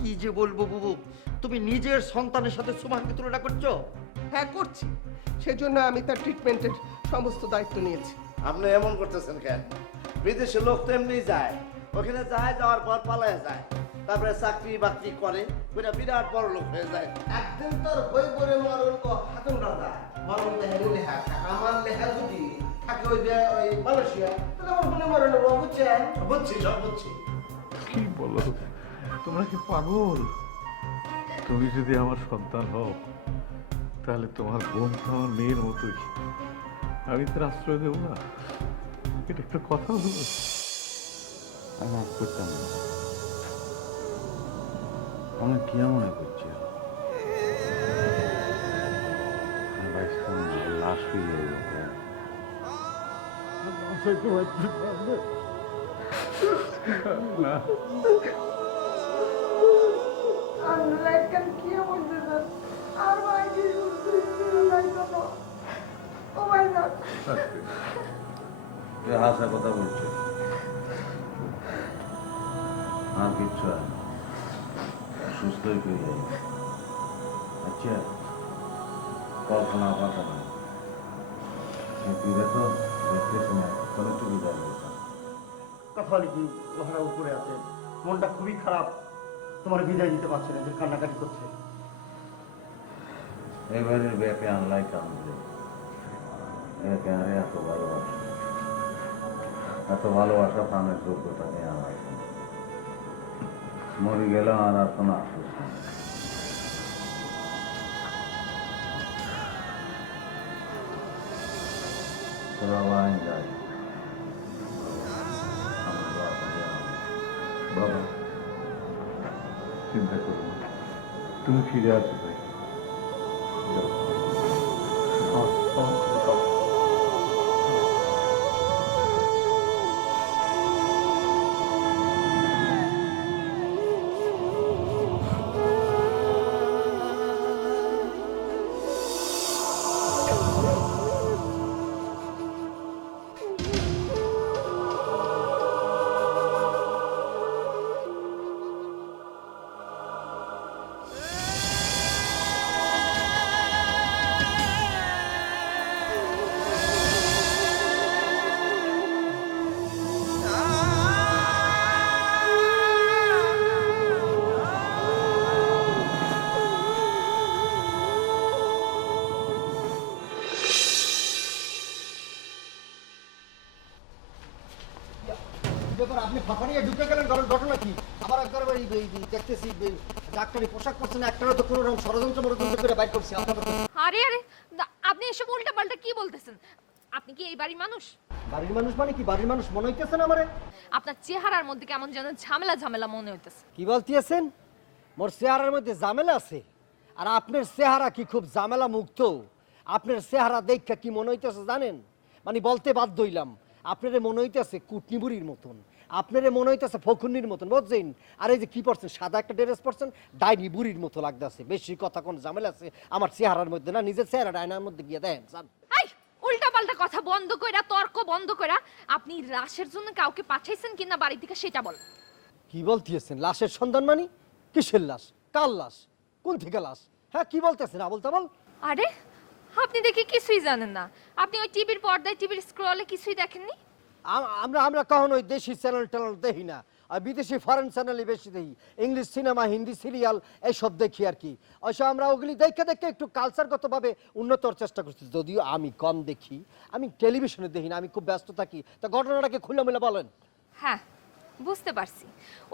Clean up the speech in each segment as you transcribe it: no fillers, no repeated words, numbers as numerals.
কি যে বলবো বুবু, তুমি নিজের সন্তানের সাথে সুমানকে তুলনা করছো? হ্যাঁ করছি, সেজন্য আমি তার ট্রিটমেন্টের সমস্ত দায়িত্ব নিয়েছি। আপনি এমন করতেছেন কেন? বিদেশে লোক তো এমনি যায়, ওখানে যায়, যাওয়ার পর পালায় যায়, তারপরে চাকরি বাকরি করে, ওইটা বিরাট বড় লোক হয়ে যায়। একদিন তোর বই করে মরণ হাতুন রাজা মরণ লেখা আমার লেখা যদি থাকে ওই যে ওই মালয়েশিয়া, তাহলে আমার মনে মরণ বুঝছেন? বুঝছি, সব বুঝছি। কি বলো, তোমরা কি পাগল? তুমি যদি আমার সন্তান হও তাহলে তোমার বোন তো আমার মেয়ের মতোই, আমি তার আশ্রয় দেবো না? এটা একটা কথা হলো? আমি মাফ করতাম না। আমি কি মনে করছি লাশ হয়ে না, হাসা কথা বলছে আর কিচ্ছু হয় না, সুস্থই হয়ে যাই। আচ্ছা কল্পনা কথা নয়, তুই দেখো দেখতেছি না, কোনো একটু বিদায় দিতাম। কথা বলি কি, ওহারা উপরে আছে, মনটা খুবই খারাপ, তোমার বিদায় দিতে পারছে না, যে কান্নাকাটি করছে। এবারের ব্যাপে আনলাই কামড়ে একে আরে এত ভালোবাসা, এত ভালোবাসা প্রাণের যোগ্যতা নেই আমার। মরে গেলেও আর কোনো আফসোস নেই। তোর বাবা আইন যায় বাবা চিন্তা করো না, তুমি ফিরে আসো ভাই। আপনি ফাঁকা নিয়ে ঢুকে গেলেন, ঘটনা কি? আবার একবার দেখতেছি ডাক্তারি পোশাক পরছেন, একটারও তো কোনো রকম ষড়যন্ত্র করে বাইর করছে আপনারা। আরে আরে, আপনি এসব উল্টা পাল্টা কি বলতেছেন? আপনি কি এই বাড়ির মানুষ? বাড়ির মানুষ মানে কি? বাড়ির মানুষ মনে হইতেছে না আমারে? আপনার চেহারার মধ্যে কেমন যেন ঝামেলা ঝামেলা মনে হইতেছে। কি বলতেছেন? মোর চেহারার মধ্যে ঝামেলা আছে? আর আপনার চেহারা কি খুব ঝামেলা মুক্ত? আপনার চেহারা দেখা কি মনে হইতেছে জানেন? মানে বলতে বাধ্য হইলাম, আপনারে মনে হইতেছে কুটনিবুরির মতন, আপনারে মনে হইতেছে ফকুন্নির মতন, বুঝছেন? আর এই যে কি পড়ছেন, সাদা একটা ড্রেস পড়ছেন, ডাইনি বুড়ির মতো লাগতেছে। বেশি কথা কোন ঝামেলা আছে আমার চেহারার মধ্যে না? নিজের চেহারা ডাইনার মধ্যে গিয়ে দেখেন। এই উল্টা পাল্টা কথা বন্ধ কইরা, তর্ক বন্ধ কইরা, আপনি লাশের জন্য কাউকে পাঠাইছেন কিনা বাড়ি থেকে সেটা বল। কি বলতেছেন? লাশের সন্ধান মানে? কিসের লাশ? কার লাশ? কোন থেকে লাশ? হ্যাঁ কি বলতেছেন আবুল তাবুল? আরে আপনি দেখি কিছুই জানেন না। আপনি ওই টিভির পর্দায়, টিভির স্ক্রলে কিছুই দেখেননি? আমরা আমরা কখনো ওই দেশি চ্যানেল ট্যানেল দেখি না, আর বিদেশি ফরেন চ্যানেলই বেশি দেখি। ইংলিশ সিনেমা, হিন্দি সিরিয়াল এইসব দেখি আর কি। অবশ্য আমরা ওগুলি দেখে দেখে একটু কালচারগতভাবে উন্নতর চেষ্টা করছি, যদিও আমি কম দেখি। আমি টেলিভিশনে দেখি না, আমি খুব ব্যস্ত থাকি। তা ঘটনাটাকে খুলে বলেন। হ্যাঁ বুঝতে পারছি,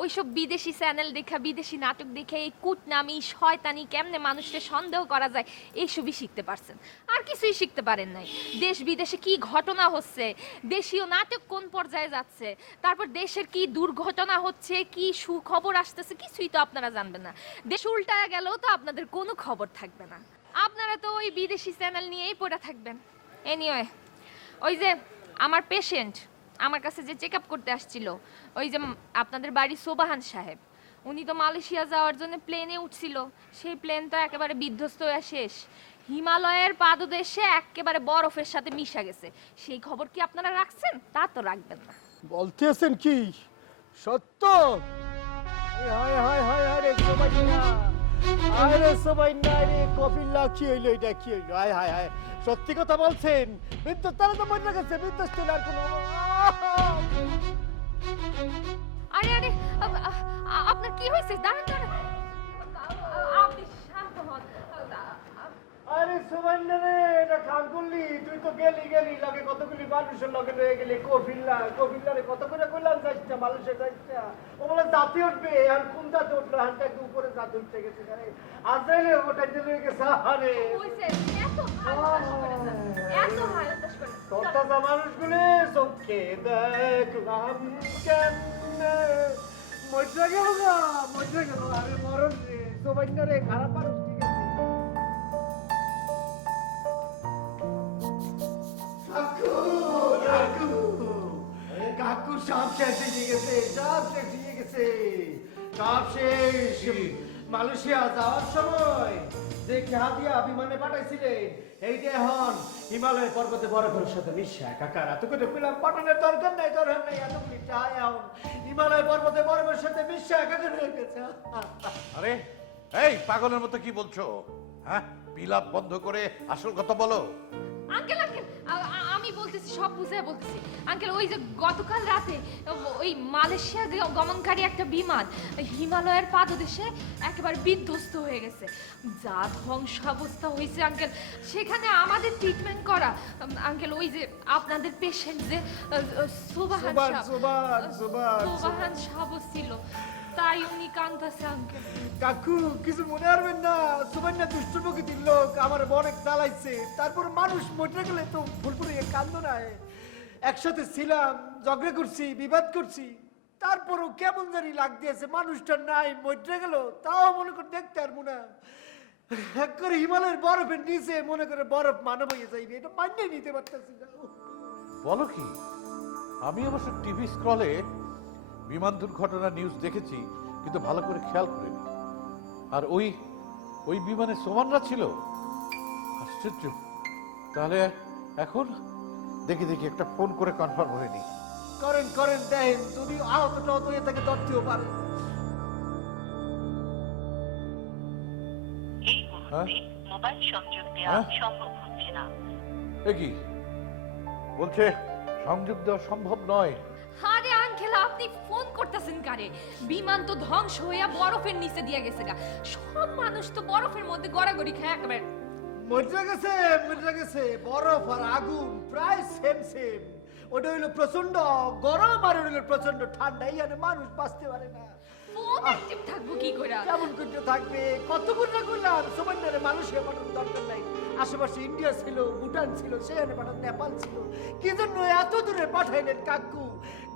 ওইসব বিদেশি চ্যানেল দেখা, বিদেশি নাটক দেখে এই কুটনামি শয়তানি কেমনে মানুষকে সন্দেহ করা যায় এইসবই শিখতে পারছেন, আর কিছুই শিখতে পারেন নাই। দেশ বিদেশে কি ঘটনা হচ্ছে, দেশীয় নাটক কোন পর্যায়ে যাচ্ছে, তারপর দেশের কি দুর্ঘটনা হচ্ছে, কি সুখবর আসতেছে, কিছুই তো আপনারা জানবেন না। দেশ উল্টায় গেলেও তো আপনাদের কোনো খবর থাকবে না। আপনারা তো ওই বিদেশি চ্যানেল নিয়েই পড়ে থাকবেন। এনিওয়ে, ওই যে আমার পেশেন্ট আমার কাছে যে চেক আপ করতে আসছিল, ওই যে আপনাদের বাড়ি সোবাহান সাহেব, উনি তো মালয়েশিয়া যাওয়ার জন্য প্লেনে উঠছিল। সেই প্লেন তো একেবারে বিধ্বস্ত হয়ে শেষ, হিমালয়ের পাদদেশে একেবারে বরফের সাথে মিশা গেছে। সেই খবর কি আপনারা রাখছেন? তা তো রাখবেন না। বলতেছেন কি সত্য? হায় হায় হায় হায় রে, আরে সবাই নাই রে কপিল্লা কি হইলো এটা কি হইলো হায় হায় হায় সত্যি কথা বলছেন বিদ্যুৎ তারা তো মরে গেছে বিদ্যুৎ ছিল আর কোনো আরে আরে আপনার কি হয়েছে দাঁড়ান দাঁড়ান আপনি শান্ত হন আরে সবাই রে এটা কাম করলি তুই তো গেলি লগে কতগুলি মানুষের লগে রয়ে গেলি কপিল্লারে কত করে কইলাম যাইছে মানুষে যাইছে ও বলে জাতি উঠবে আর কোন জাতি উঠলো হানটা একটু উপরে জাতি উঠতে গেছে আরে আজরাইলে ওটা দিলে গেছে আরে হইছে এত হাই হতাশ করেন না এত হাই হতাশ করেন না। তোতা মানুষগুলো চোখে দেখলাম কেন মজা গেল আমি মরণ রে সবাই রে খারাপ মানুষ ঠিক আছে কাকু সব শেষ হয়ে গেছে সব শেষ মালয়েশিয়া যাওয়ার সময় যে খেহাদিয়া বিমানে পাঠাইছিলে এইটা এখন হিমালয় পর্বতে বরফের সাথে মিশা কাকার এত করে পেলাম পাঠানোর দরকার নাই এতগুলি চাই এখন হিমালয় পর্বতে বরফের সাথে মিশা কাকার হয়ে গেছে আরে এই পাগলের মতো কি বলছো? হ্যাঁ, বিলাপ বন্ধ করে আসল কথা বলো। আঙ্কেল আমি বলতেছি সব বুঝে বলতেছি আঙ্কেল ওই যে গতকাল রাতে ওই মালয়েশিয়া গমনকারী একটা বিমান হিমালয়ের পাদদেশে একেবারে বিধ্বস্ত হয়ে গেছে যা ধ্বংসাবস্থা হয়েছে আঙ্কেল সেখানে আমাদের ট্রিটমেন্ট করা আঙ্কেল ওই যে আপনাদের পেশেন্ট যে সোবাহান সাহেব ছিল তাই উনি কাঁদতেছে আঙ্কেল কাকু কিছু মনে করবেন না সুবর্ণা দুষ্ট প্রকৃতির লোক আমার অনেক চালাইছে তারপর মানুষ মরে গেলে তো ফুলপুরে কান্দ নাই একসাথে ছিলাম ঝগড়া করছি বিবাদ করছি তারপরও কেমন জানি লাগ দিয়েছে মানুষটা নাই মরে গেল তাও মনে করে দেখতে আর মনে এক করে হিমালয়ের বরফের নিচে মনে করে বরফ মানব হয়ে যাইবে এটা মান্য নিতে পারতেছি না বলো কি? আমি অবশ্য টিভি স্ক্রলে বিমান দুর্ঘটনা নিউজ দেখেছি কিন্তু ভালো করে খেয়াল করিনি। আর ওই বিমানে সোমানরা ছিল? আশ্চর্য। তাহলে এখন দেখি একটা ফোন করে কনফার্ম হয়ে নি। করেন দেখেন যদি আহত হয়ে তাকে ধরতেও পারে এই মুহূর্তে মোবাইল সংযোগ দেওয়া সম্ভব হচ্ছে না। এ কি বলছে? সংযোগ দেওয়া সম্ভব নয়। আরে আঙ্কেল আপনি ফোন করতেছেন কারে? বিমান তো ধ্বংস হইয়া বরফের নিচে দিয়ে গেছে গা সব মানুষ তো বরফের মধ্যে গড়াগড়ি খায় একেবারে মরে গেছে বরফ আর আগুন প্রায় সেম ওটা হইলো প্রচন্ড গরম আর হইলো প্রচন্ড ঠান্ডা এইখানে মানুষ বাঁচতে পারে না ফোন অ্যাক্টিভ থাকবো কি কইরা? কেমন করতে থাকবে কত করে করলাম সমান্যারে মানুষের পাঠানোর দরকার নাই আশেপাশে ইন্ডিয়া ছিল ভুটান ছিল সেখানে পাঠান নেপাল ছিল কি জন্য এত দূরে পাঠাইলেন কাকু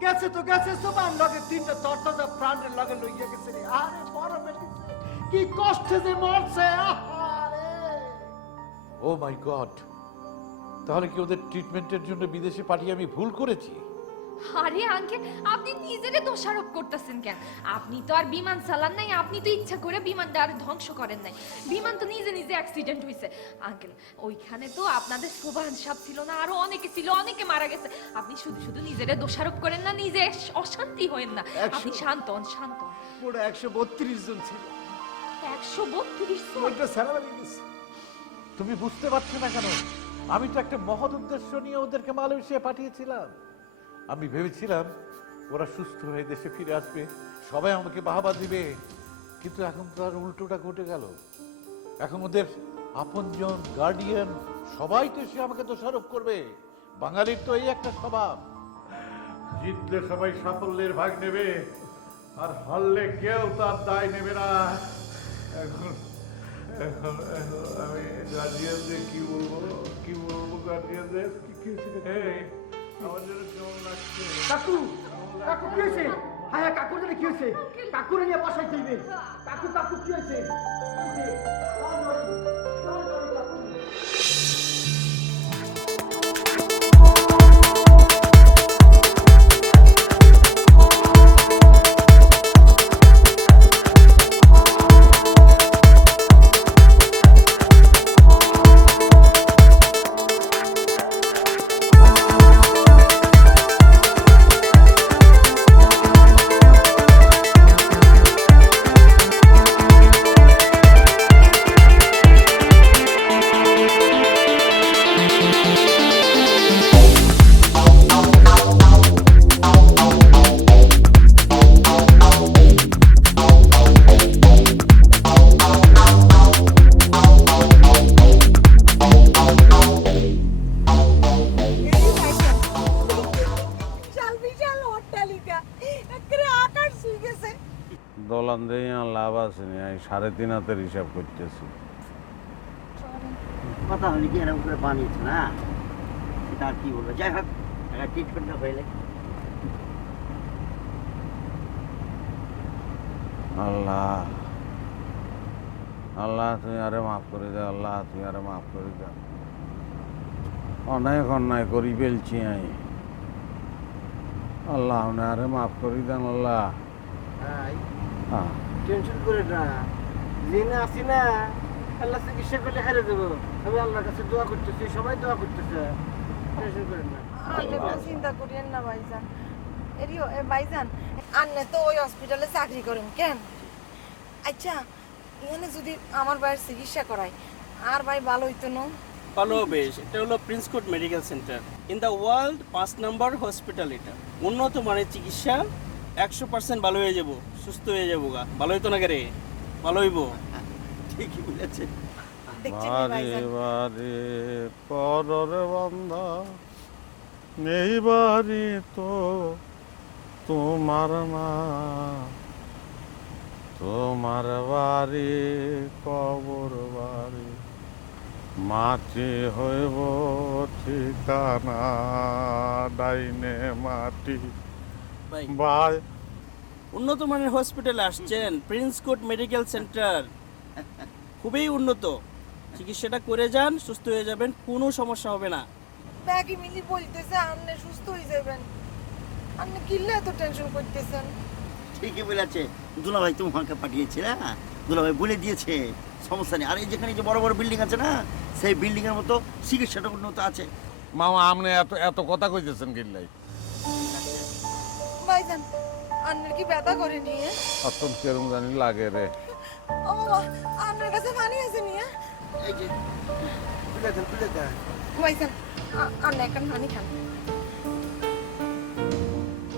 গেছে তো গেছে সমান লগে তিনটা তরতাজা প্রাণের লগে লইয়া গেছে রে আরে বরফের নিচে কি কষ্টে যে মরছে আরে ও মাই গড, তাহলে কি ওদের ট্রিটমেন্টের জন্য বিদেশে পাঠিয়ে আমি ভুল করেছি? আরে আঙ্কেল আপনি নিজেরে দোষারোপ করতেছেন কেন? আপনি তো আর বিমান চালান নাই, আপনি তো ইচ্ছা করে বিমানটা আর ধ্বংস করেন নাই। বিমান তো নিজে নিজে অ্যাক্সিডেন্ট হয়েছে। আঙ্কেল ওইখানে তো আপনাদের সোবাহান সাহেব ছিল না, আরো অনেকে ছিল, অনেকে মারা গেছে। আপনি শুধু শুধু নিজেরে দোষারোপ করেন না, নিজে অশান্তি হয়েন না। আপনি শান্ত হন, শান্ত হন। পুরো 132 জন ছিল 132 জন? ওইটা সারা হয়ে গেছে তুমি বুঝতে পারছো না কেন? আমি তো একটা মহৎ উদ্দেশ্য নিয়ে ওদেরকে মালয়েশিয়া পাঠিয়েছিলাম। আমি ভেবেছিলাম ওরা সুস্থ হয়ে দেশে ফিরে আসবে, সবাই আমাকে বাহবা দিবে, কিন্তু এখন তো আর উল্টোটা ঘটে গেল। এখন ওদের আপনজন গার্ডিয়ান সবাই তো এসে আমাকে দোষারোপ করবে। বাঙালির তো এই একটা স্বভাব, জিতলে সবাই সাফল্যের ভাগ নেবে আর হারলে কেউ তার দায় নেবে না। এখন এখন আমি গার্ডিয়ানদের কি বলবো গার্ডিয়ানদের আমার জন্য কেমন লাগছে? কাকু কি হয়েছে? হ্যাঁ কাকুর জন্য কি হয়েছে? কাকুরে নিয়ে বাসায় যাইবে। কাকু কি হয়েছে? আসেনি, আমি 3.5 হাতের হিসাব করতেছি। কথা হলে কি এরকম করে বানিয়েছে না, এটা আর কি বলবো। যাই হোক, একটা ট্রিটমেন্টটা হইলে। আল্লাহ আল্লাহ তুমি আরে মাফ করে দাও, আল্লাহ তুমি আরে মাফ করে দাও। অনেক অন্যায় করি ফেলছি আমি, আল্লাহ আপনি আরে মাফ করে দেন আল্লাহ। হ্যাঁ টেনশন করে না, জেনে আসি না, আল্লাহ চিকিৎসা করলে হেরে দেবো। আমি আল্লাহর কাছে দোয়া করতেছি, সবাই দোয়া করতেছে, টেনশন করেন না। আপনি কোনো চিন্তা করিয়েন না ভাইজান। এরিও এ ভাইজান, আন্নে তো ওই হসপিটালে চাকরি করেন কেন? আচ্ছা, এখানে যদি আমার ভাইয়ের চিকিৎসা করায়, আর ভাই ভালো হইতো না? ভালো বেশ, এটা হলো Prince Court Medical Centre in the world 5 number hospital. এটা উন্নত মানের চিকিৎসা, 100% ভালো হয়ে যাব, সুস্থ হয়ে যাবো গা। ভালো হইতো না কে রে? ভালো হইব। ঠিকই বলেছে। দেখছেন বারে ভাইজান? বারে পরর বন্ধা নেই বাড়ি তো তোমার না, তোমার বাড়ি কবর বাড়ি, মাটি হইব ঠিকানা, ডাইনে মাটি ভাই, বাই। উন্নত মানের হসপিটালে আসছেন, প্রিন্স কোট মেডিকেল সেন্টার খুবই উন্নত। চিকিৎসাটা করে যান, সুস্থ হয়ে যাবেন, কোনো সমস্যা হবে না। ব্যাগি মিলি বলতেছে আন্নে সুস্থ হয়ে যাবেন। আন্নে কিল্লে এত টেনশন করতেছেন? ঠিকই বলেছে, দুলাভাই তোমাকে পাঠিয়েছে না, দুলাভাই বলে দিয়েছে, সমস্যা নেই। আর এই যেখানে যে বড় বড় বিল্ডিং আছে না, সেই বিল্ডিং এর মতো চিকিৎসাটা উন্নত আছে। মামা আপনি এত এত কথা কইতেছেন কিল্লাই? ভাইজান, আন্নের কি ব্যথা করে নিয়ে? অত্যন্ত কেরম জানি লাগে রে। ও বাবা, আন্নের কাছে পানি আছে নিয়ে? এই যে তুলে দেন, তুলে দেন। ভাইজান, আন্নে একটা পানি খান।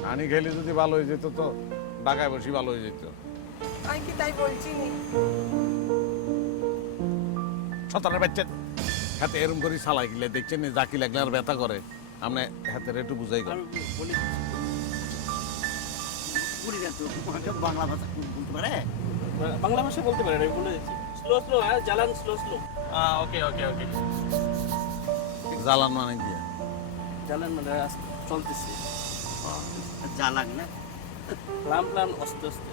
পানি খেলে যদি ভালো হয়ে যেত তো ঢাকায় বসে ভালো হয়ে যেত। আমি কি তাই বলছি নি? সন্তানের বাচ্চা হাতে এরম করে সালাই গিলে দেখছেন জাকি লাগলে আর ব্যথা করে, আপনি হাতের একটু বুঝাই করেন। আমি বলি, পুরি দেন তো, তোমাকে বাংলা ভাষা বলতে পারে? বাংলা ভাষা বলতে পারেন, আমি বলে দিচ্ছি। স্লো স্লো, হ্যাঁ, জ্বালান স্লো স্লো। ওকে ওকে ওকে। জ্বালান মানে দিয়ে জ্বালান মানে চলতেছে, যা লাগ না, প্লান প্লান আস্তে আস্তে।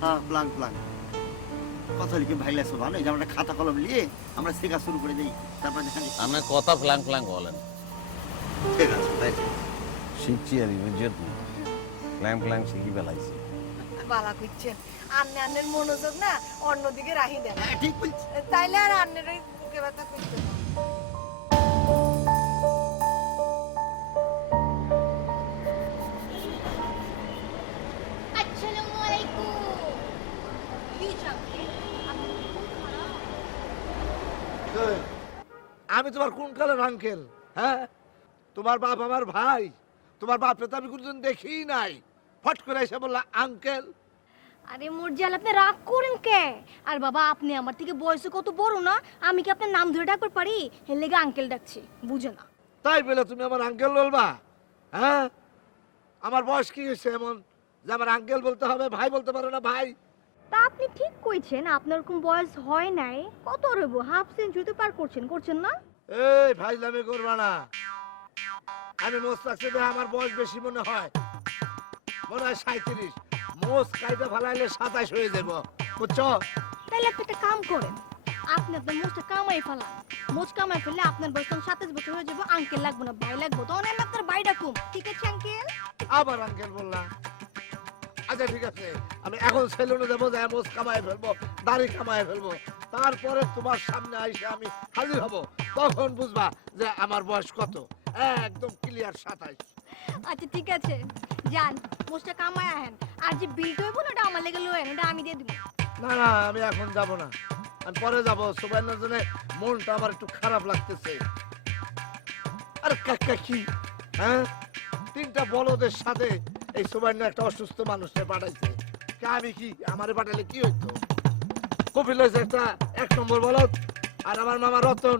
হ্যাঁ, প্লাং প্লাং। কথা লিখে ভাইলে আসো ভালো, এই যে আমরা খাতা কলম নিয়ে আমরা শেখা শুরু করে দিই, তারপর যেখানে আপনি কথা ফ্ল্যাং ফ্ল্যাং বলেন। ঠিক আছে তাই শিখছি আর বুঝছেন ফ্ল্যাং ফ্ল্যাং শিখি বেলাইছি। বালা কইছেন, আন্নের মনোযোগ না অন্যদিকে রাখি দেন, হ্যাঁ, ঠিক বলছি। তাইলে আর আন্নের ওই বুকে ব্যথা করতে না। আসসালামু আলাইকুম। কি চাকরি? আমি তোমার কোন কালের আঙ্কেল? হ্যাঁ, তোমার বাপ আমার ভাই, তোমার বাপরে তো আমি কোনদিন দেখি নাই, ফট করে এসে বললা আঙ্কেল। আরে মুরজাল, আপনি রাগ করেন কে? আর বাবা, আপনি আমার থেকে বয়সে কত বড় না, আমি কি আপনার নাম ধরে ডাকতে পারি? এর লেগে আঙ্কেল ডাকছি, বুঝে না? তাই বলে তুমি আমার আঙ্কেল বলবা? হ্যাঁ, আমার বয়স কি হয়েছে এমন যে আমার আঙ্কেল বলতে হবে, ভাই বলতে পারো না ভাই? তা আপনি ঠিক কইছেন, আপনার কোন বয়স হয় নাই। কত রইব? হাফ সেঞ্চুরি তো পার করছেন না? এই ভাইলামি করবা না, আমি মোস্ট লাগছে যে আমার বয়স বেশি মনে হয় 37। মোস্ট কাইটা ফালাইলে 27 হয়ে যাব, বুঝছো? তাইলে আপনি একটা কাম করেন, আপনি আপনার মোচটা কামাই ফেলান। মোচ কামাই ফেললে আপনার বয়স তখন 27 বছর হয়ে যাবে, আঙ্কেল লাগবে না, ভাই লাগবে। তখন আমি আপনার ভাই ডাকুম, ঠিক আছে আঙ্কেল? আবার আঙ্কেল বললা? আচ্ছা ঠিক আছে, আমি এখন সেলুনে যাবো, যাই মোজ কামাই ফেলবো, দাড়ি কামাই ফেলবো, তারপরে তোমার সামনে আইসে আমি হাজির হব, তখন বুঝবা যে আমার বয়স কত। একদম ক্লিয়ার 27। আচ্ছা ঠিক আছে, যান মোচটা কামাই আহেন। আর যে বিলটা হইব না, ওটা আমার লেগে লয়েন, ওটা আমি দিয়ে দিব। না না, আমি এখন যাব না, আমি পরে যাবো। সুবাইনার জন্য মনটা আমার একটু খারাপ লাগতেছে। আরে কাকা কি, হ্যাঁ, 3টা বলদের সাথে এই সুবাইনা একটা অসুস্থ মানুষকে পাঠাইছে। আমি কি, আমারে পাঠালে কি হইতো? কপিল হয়েছে একটা 1 নম্বর বলদ, আর আমার মামা রতন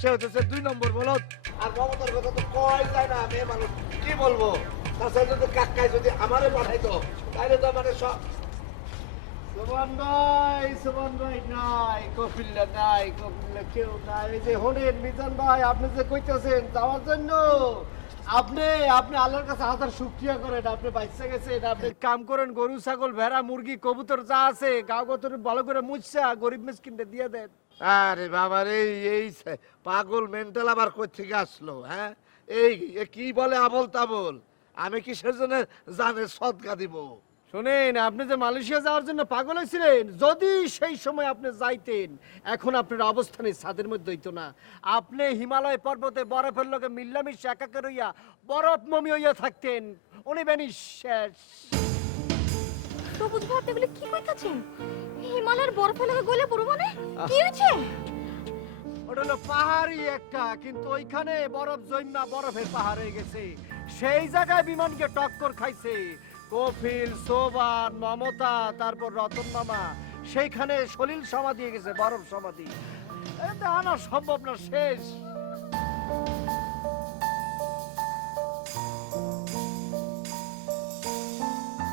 সে হচ্ছে 2 নম্বর বলদ। আর মমতার কথা তো কই যায় না, মেয়ে মানুষ কি বলবো? তাছাড়া যদি কাকাই যদি আমারে পাঠাইতো তাহলে তো মানে সব সুমন ভাই নাই, কপিল্লা নাই, কপিল্লা কেউ নাই। এই যে হোনেন মিজান ভাই, আপনি যে কইতেছেন যাওয়ার জন্য, আপনি আপনি আল্লাহর কাছে হাজার শুকরিয়া করেন, আপনি বাইচা গেছেন। আপনি কাম করেন, গরু ছাগল ভেড়া মুরগি কবুতর যা আছে গাঁ গতরে ভালো করে মুছছা গরিব মিসকিনটা দিয়ে দেন। আরে বাবা রে, এই পাগল মেন্টাল আবার কই থেকে আসলো? হ্যাঁ, এই কি বলে আবল তাবল? আমি কিসের জন্য জানে সদকা দিব? শোনেন, আপনি যে মালয়েশিয়া যাওয়ার জন্য পাগল হয়েছিলেন, যদি সেই সময় আপনি যাইতেন, এখন আপনার অবস্থানে ছাদের মধ্যে হইতো না। আপনি হিমালয় পর্বতে বরফের লোকে মিল্লামিশা একাকার হইয়া বরফ মমি হইয়া থাকতেন। উনি বেনিশ শেষ। সবুজ ভাই আপনি এগুলো কি কইতাছেন? হিমালয়ের বরফে লাগা গলে পড়ো মানে কি হইছে? ওটা হলো পাহাড়ি একটা, কিন্তু ওইখানে বরফ জন্মা বরফের পাহাড় হয়ে গেছে। সেই জায়গায় বিমানকে টক্কর খাইছে কপিল, সোবান, মমতা, তারপর রতন মামা। সেইখানে সলিল সমাধি হয়ে গেছে, বরফ সমাধি। এটা আনা সম্ভব না, শেষ।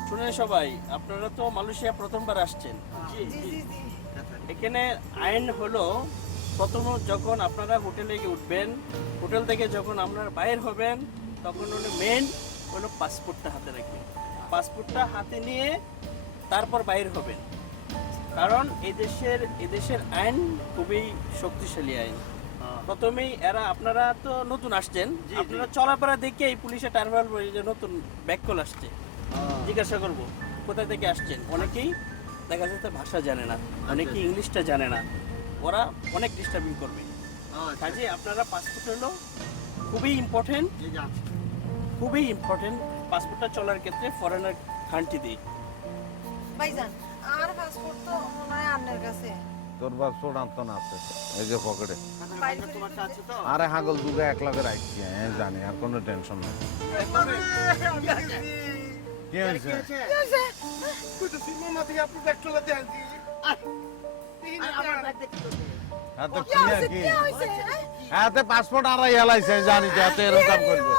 শুনে সবাই, আপনারা তো মালয়েশিয়া প্রথমবার আসছেন। এখানে আইন হলো, প্রথম যখন আপনারা হোটেলে গিয়ে উঠবেন, হোটেল থেকে যখন আপনারা বাইর হবেন, তখন হলো মেন হলো পাসপোর্টটা হাতে রাখবেন। পাসপোর্টটা হাতে নিয়ে তারপর বাইর হবেন, কারণ এদেশের আইন খুবই শক্তিশালী আইন। প্রথমেই আপনারা তো নতুন আসছেন, আপনারা চলাফেরা দেখে এই পুলিশের টার্মিনাল যে নতুন ব্যাককল আসছে, জিজ্ঞাসা করবো কোথা থেকে আসছেন। অনেকেই দেখা যাচ্ছে ভাষা জানে না, অনেকেই ইংলিশটা জানে না, ওরা অনেক ডিস্টার্বিং করবে। কাজে আপনারা পাসপোর্ট হলো খুবই ইম্পর্টেন্ট, খুবই ইম্পর্টেন্ট। পাসপোর্টটা চলার ক্ষেত্রে ফরেনার কান্ট্রি দিই। ভাইজান আর পাসপোর্ট তো মনে হয় আপনার কাছে। তোর পাসপোর্ট আনতো না আছে এই যে পকেটে। তোমারটা আছে তো? আরে হাগল দুটো এক লগে রাখছি, হ্যাঁ জানি, আর কোনো টেনশন নেই। কি হয়েছে? হ্যাঁ তো কি আর কি? হ্যাঁ তো পাসপোর্ট আর এলাইছে জানি তো, এত এরকম কাম করবো।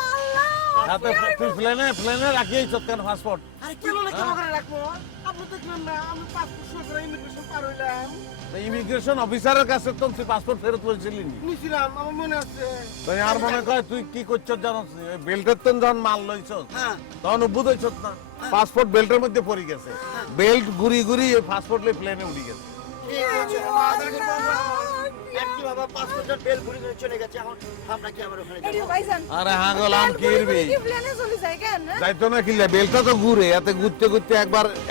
হ্যাঁ তো তুই প্লেনে রাখিয়েছ কেন পাসপোর্ট? ইমিগ্রেশন অফিসারের কাছে তো তুই পাসপোর্ট ফেরত বলছিলি আর মনে কর তুই কি করছ জানোস? বেল্টের তো যখন মাল লইছ তখন উদ্ভুত হইছ না, পাসপোর্ট বেল্টের মধ্যে পড়ে গেছে, বেল্ট ঘুরি ঘুরি পাসপোর্ট প্লেনে উঠে গেছে। আরে হাগল আম কিরবি যাইতো না কিনলে, বেলটা তো ঘুরে, এতে ঘুরতে ঘুরতে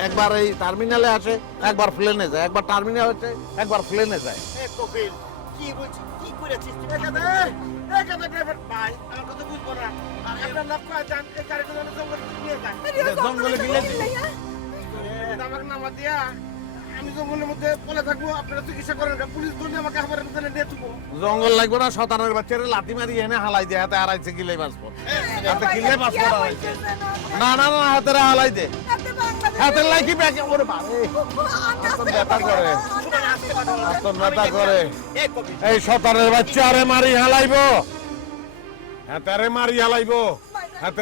একবার এই টার্মিনালে আসে, একবার প্লেনে যায়, একবার টার্মিনাল আছে, একবার প্লেনে যায়। জঙ্গলে গিয়েছি আমি জঙ্গলের মধ্যে পলে থাকবো, আপনারা চিকিৎসা করেন, পুলিশ ধরে আমাকে হাসপাতালে নিয়ে যাবো। জঙ্গল লাগবে না, শতানের বাচ্চারে লাথি মারি এনে হালাই দিয়ে হাতে আড়াইছে কিলে পাসপোর্ট, হাতে কিলে পাসপোর্ট আড়াইছে। না না না, হাতে হালাই দে, হাতে লাগি ব্যাগে। ওরে বাবা, ব্যথা করে, ব্যথা করে। এই শতানের বাচ্চা আরে মারি হালাইবো, হাতে মারি হালাইবো, হাতে